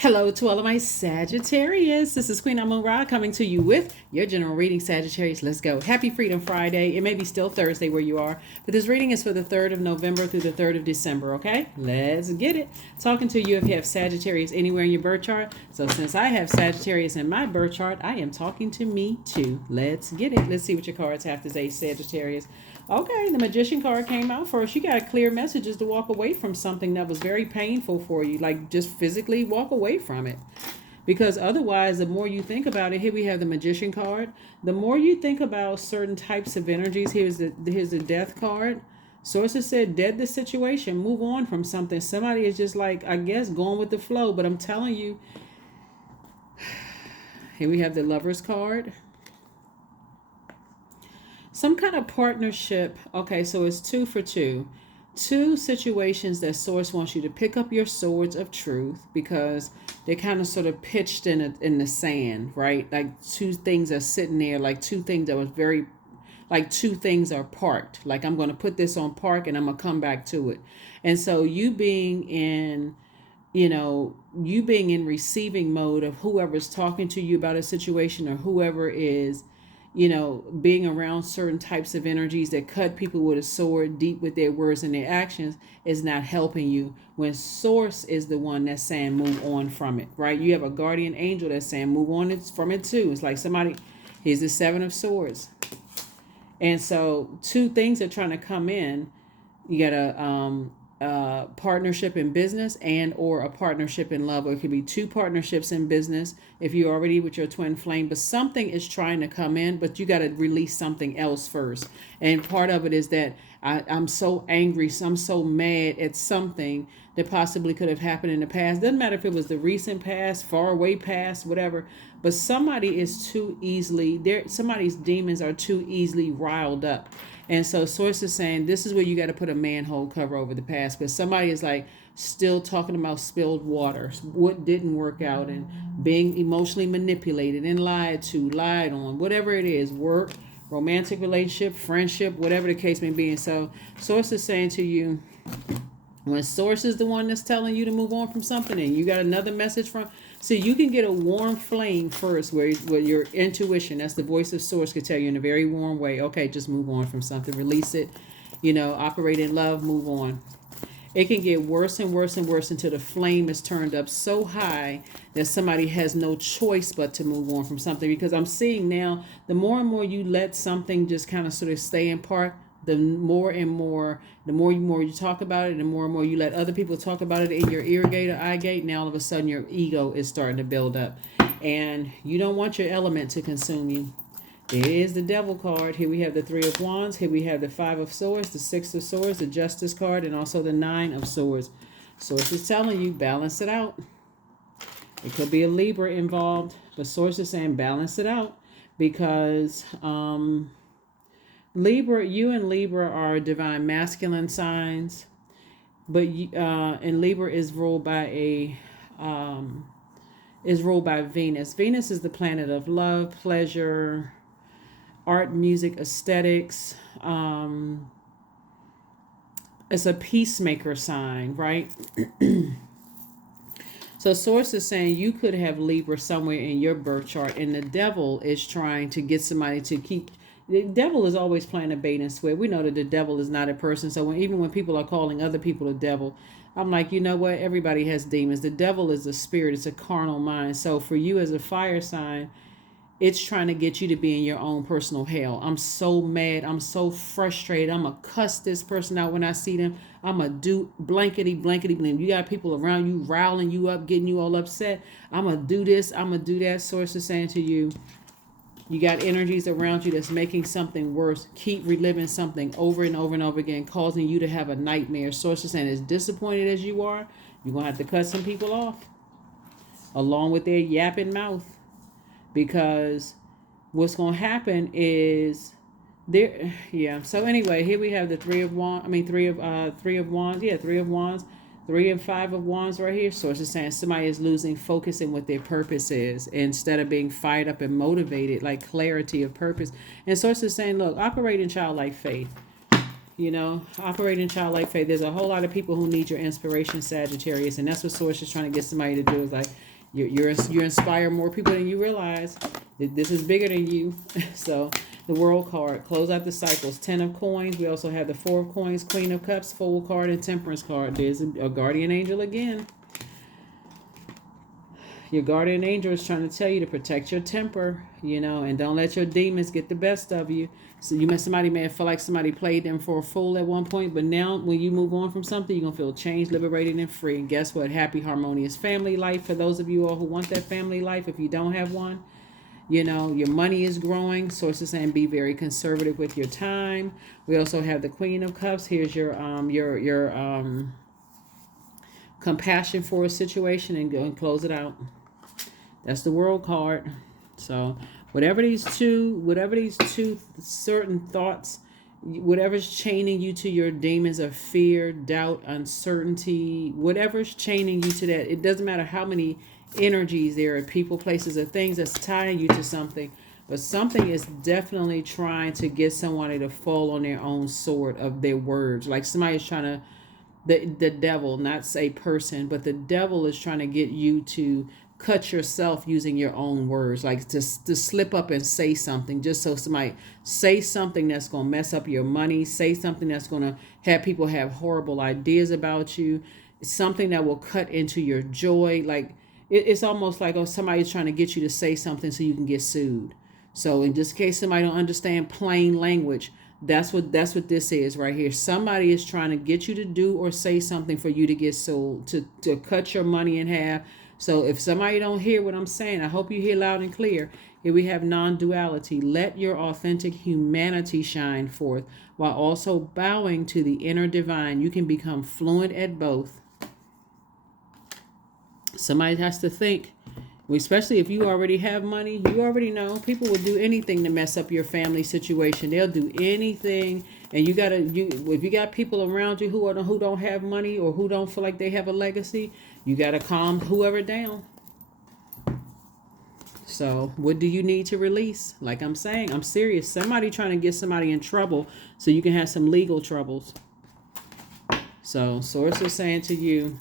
Hello to all of my Sagittarius. This is Queen Amun Ra coming to you with your general reading, Sagittarius. Let's go. Happy Freedom Friday. It may be still Thursday where you are, but this reading is for the 3rd of November through the 3rd of December, okay? Let's get it. Talking to you if you have Sagittarius anywhere in your birth chart. So since I have Sagittarius in my birth chart, I am talking to me too. Let's get it. Let's see what your cards have to say, Sagittarius. Okay, the Magician card came out first. You got clear messages to walk away from something that was very painful for you, like just physically walk away from it. Because otherwise, the more you think about it, here we have the Magician card. The more you think about certain types of energies, here's the Death card. Sources said, dead the situation, move on from something. Somebody is just like, I guess, going with the flow. But I'm telling you, here we have the Lovers card. Some kind of partnership. Okay, so it's 2 for 2. 2 situations that Source wants you to pick up your swords of truth because they kind of sort of pitched in the sand, right? Like 2 things are sitting there, like 2 things that was very, like 2 things are parked. Like I'm going to put this on park and I'm going to come back to it. And so you being in receiving mode of whoever's talking to you about a situation or whoever is being around certain types of energies that cut people with a sword deep with their words and their actions is not helping you when Source is the one that's saying move on from it, right? You have a guardian angel that's saying move on from it too. It's like somebody, here's the 7 of Swords. And so 2 things are trying to come in. You got a partnership in business and or a partnership in love, or it could be 2 partnerships in business if you're already with your twin flame, but something is trying to come in, but you got to release something else first. And part of it is that I'm so angry, so I'm so mad at something that possibly could have happened in the past. Doesn't matter if it was the recent past, far away past, whatever, but somebody is too easily somebody's demons are too easily riled up. And so Source is saying this is where you got to put a manhole cover over the past, because somebody is like still talking about spilled water, what didn't work out, and being emotionally manipulated and lied on, whatever it is, work, romantic relationship, friendship, whatever the case may be. And so Source is saying to you, when Source is the one that's telling you to move on from something and you got another message from, so you can get a warm flame first where your intuition, that's the voice of Source, could tell you in a very warm way, okay, just move on from something, release it, operate in love, move on. It can get worse and worse and worse until the flame is turned up so high that somebody has no choice but to move on from something. Because I'm seeing now, the more and more you let something just kind of sort of stay in park, the more you talk about it, and more you let other people talk about it in your ear gate or eye gate, now all of a sudden your ego is starting to build up. And you don't want your element to consume you. There is the Devil card. Here we have the 3 of Wands. Here we have the 5 of Swords, the 6 of Swords, the Justice card, and also the 9 of Swords. Source is telling you, balance it out. It could be a Libra involved, but Source is saying balance it out because Libra, you and Libra are divine masculine signs, but and Libra is ruled by Venus. Venus is the planet of love, pleasure, art, music, aesthetics. It's a peacemaker sign, right? So Source is saying you could have Libra somewhere in your birth chart, and the devil is trying to get somebody to keep. The devil is always playing a bait and switch. We know that the devil is not a person. So even when people are calling other people the devil, I'm like, you know what? Everybody has demons. The devil is a spirit. It's a carnal mind. So for you as a fire sign, it's trying to get you to be in your own personal hell. I'm so mad. I'm so frustrated. I'm going to cuss this person out when I see them. I'm going to do blankety blam. You got people around you riling you up, getting you all upset. I'm going to do this. I'm going to do that. Source is saying to you, you got energies around you that's making something worse. Keep reliving something over and over and over again, causing you to have a nightmare. Source is saying, as disappointed as you are, you're going to have to cut some people off, along with their yapping mouth. Because what's going to happen is there. Yeah. So anyway, here we have the 3 of Wands. 3 of Wands. Yeah, 3 of Wands. 3 and 5 of Wands right here. Source is saying somebody is losing focus in what their purpose is instead of being fired up and motivated, like clarity of purpose. And Source is saying, look, operate in childlike faith. Operate in childlike faith. There's a whole lot of people who need your inspiration, Sagittarius, and that's what Source is trying to get somebody to do. Is like, You inspire more people than you realize. This is bigger than you. So the World card, close out the cycles. 10 of coins. We also have the 4 of coins, Queen of Cups, Fool card, and Temperance card. There's a guardian angel again. Your guardian angel is trying to tell you to protect your temper, and don't let your demons get the best of you. So somebody may feel like somebody played them for a fool at one point, but now when you move on from something, you're going to feel changed, liberated, and free. And guess what? Happy, harmonious family life for those of you all who want that family life. If you don't have one, your money is growing. Sources saying be very conservative with your time. We also have the Queen of Cups. Here's your compassion for a situation, and go and close it out. That's the World card. So whatever these two certain thoughts, whatever's chaining you to your demons of fear, doubt, uncertainty, whatever's chaining you to that, it doesn't matter how many energies there are, people, places, or things that's tying you to something, but something is definitely trying to get somebody to fall on their own sword of their words. Like somebody's trying to, the devil, not say person, but the devil is trying to get you to cut yourself using your own words, like to slip up and say something, just so somebody say something that's going to mess up your money, say something that's going to have people have horrible ideas about you, something that will cut into your joy. Like it's almost like, somebody's trying to get you to say something so you can get sued. So in this case, somebody don't understand plain language. That's what this is right here. Somebody is trying to get you to do or say something for you to get sold, to cut your money in half. So if somebody don't hear what I'm saying, I hope you hear loud and clear. Here we have non-duality. Let your authentic humanity shine forth while also bowing to the inner divine. You can become fluent at both. Somebody has to think, especially if you already have money, you already know people will do anything to mess up your family situation. They'll do anything. And if you got people around you who don't have money or who don't feel like they have a legacy, you got to calm whoever down. So what do you need to release? Like I'm saying, I'm serious. Somebody trying to get somebody in trouble so you can have some legal troubles. So source is saying to you,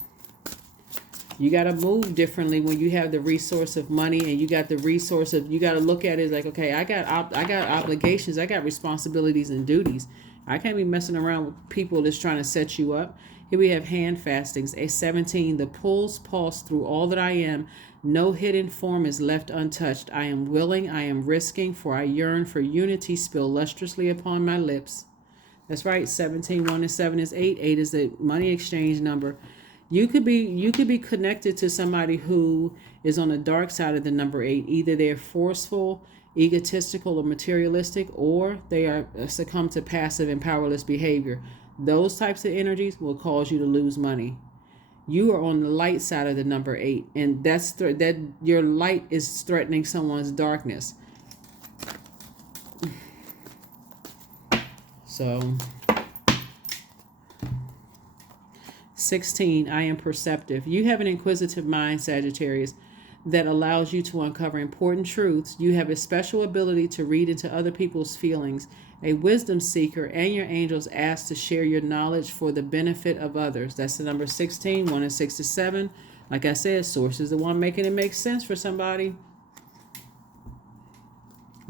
you got to move differently when you have the resource of money, and you got the resource of, you got to look at it like, okay, I got obligations, I got responsibilities and duties. I can't be messing around with people that's trying to set you up. Here we have hand fastings. A 17, the pulse pulse through all that I am. No hidden form is left untouched. I am willing, I am risking, for I yearn for unity spill lustrously upon my lips. That's right, 17, 1 and 7 is 8. 8 is the money exchange number. You could be connected to somebody who is on the dark side of the number 8. Either they're forceful, egotistical, or materialistic, or they are succumb to passive and powerless behavior. Those types of energies will cause you to lose money. You are on the light side of the number 8, and that your light is threatening someone's darkness. So 16, I am perceptive. You have an inquisitive mind, Sagittarius, that allows you to uncover important truths. You have a special ability to read into other people's feelings. A wisdom seeker, and your angels ask to share your knowledge for the benefit of others. That's the number 16, 1 and 6 to 7. Like I said, source is the one making it make sense for somebody.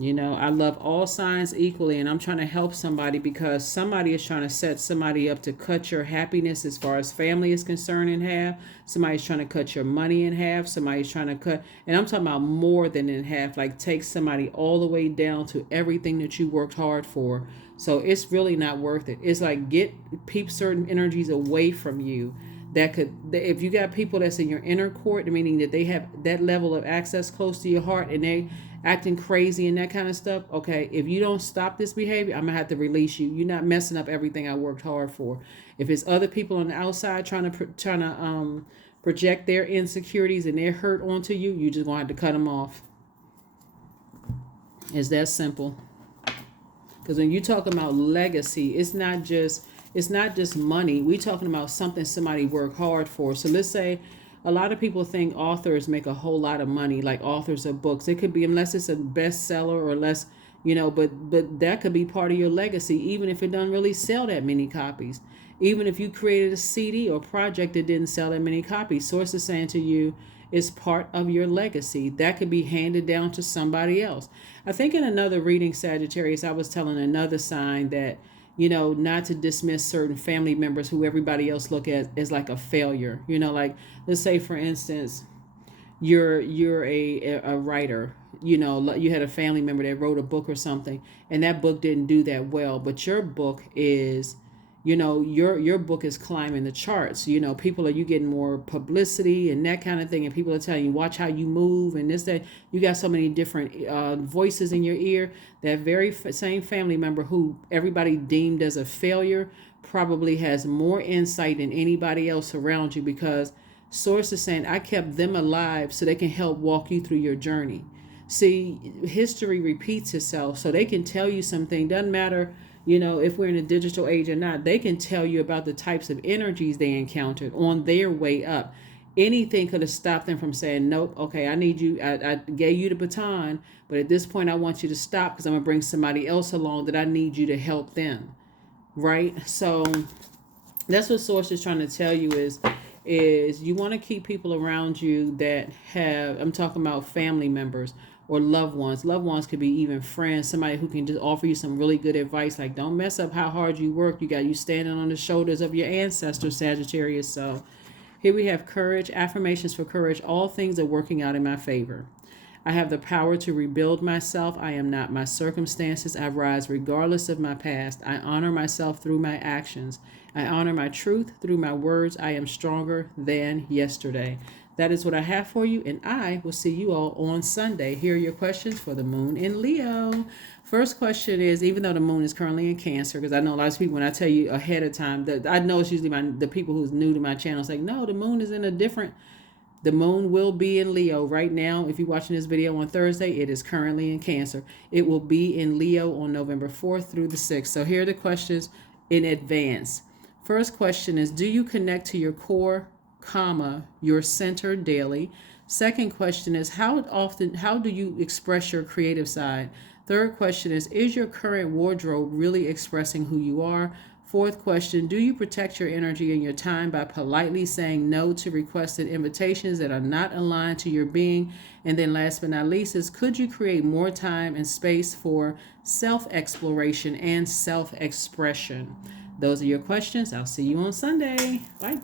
I love all signs equally, and I'm trying to help somebody because somebody is trying to set somebody up to cut your happiness as far as family is concerned in half. Somebody's trying to cut your money in half. Somebody's trying to cut, and I'm talking about more than in half, like take somebody all the way down to everything that you worked hard for. So it's really not worth it. It's like keep certain energies away from you. If you got people that's in your inner court, meaning that they have that level of access close to your heart and they acting crazy and that kind of stuff, okay, if you don't stop this behavior, I'm gonna have to release you. You're not messing up everything I worked hard for. If it's other people on the outside trying to project their insecurities and their hurt onto you, you just gonna have to cut them off. It's that simple. Because when you talk about legacy, it's not just money. We talking about something somebody worked hard for. So let's say a lot of people think authors make a whole lot of money, like authors of books. It could be, unless it's a bestseller or less, but that could be part of your legacy, even if it doesn't really sell that many copies. Even if you created a CD or project that didn't sell that many copies, source is saying to you, It's part of your legacy that could be handed down to somebody else. I think in another reading, Sagittarius, I was telling another sign that, not to dismiss certain family members who everybody else look at as like a failure. Like, let's say for instance, you're a writer. You had a family member that wrote a book or something, and that book didn't do that well, but your book is, your book is climbing the charts. People are, you getting more publicity and that kind of thing, and people are telling you, watch how you move and this, that. You got so many different voices in your ear. That very same family member who everybody deemed as a failure probably has more insight than anybody else around you, because source is saying, I kept them alive so they can help walk you through your journey. See, history repeats itself, so they can tell you something. Doesn't matter, if we're in a digital age or not, they can tell you about the types of energies they encountered on their way up. Anything could have stopped them from saying, nope, okay, I need you. I gave you the baton, but at this point I want you to stop, because I'm going to bring somebody else along that I need you to help them. Right? So that's what source is trying to tell you is you want to keep people around you that have, I'm talking about family members or loved ones. Loved ones could be even friends, somebody who can just offer you some really good advice, like don't mess up how hard you work. You standing on the shoulders of your ancestors, Sagittarius. So here we have courage, affirmations for courage. All things are working out in my favor. I have the power to rebuild myself. I am not my circumstances. I rise regardless of my past. I honor myself through my actions. I honor my truth through my words. I am stronger than yesterday. That is what I have for you, and I will see you all on Sunday. Here are your questions for the moon in Leo. First question is, even though the moon is currently in Cancer, because I know a lot of people, when I tell you ahead of time, that I know it's usually the people who's new to my channel say, no, the moon is in a different. The moon will be in Leo right now. If you're watching this video on Thursday, it is currently in Cancer. It will be in Leo on November 4th through the 6th. So here are the questions in advance. First question is, do you connect to your core, your center daily? Second question is, how do you express your creative side? Third question is your current wardrobe really expressing who you are? Fourth question, do you protect your energy and your time by politely saying no to requested invitations that are not aligned to your being? And then last but not least is, could you create more time and space for self-exploration and self-expression? Those are your questions. I'll see you on Sunday. Bye.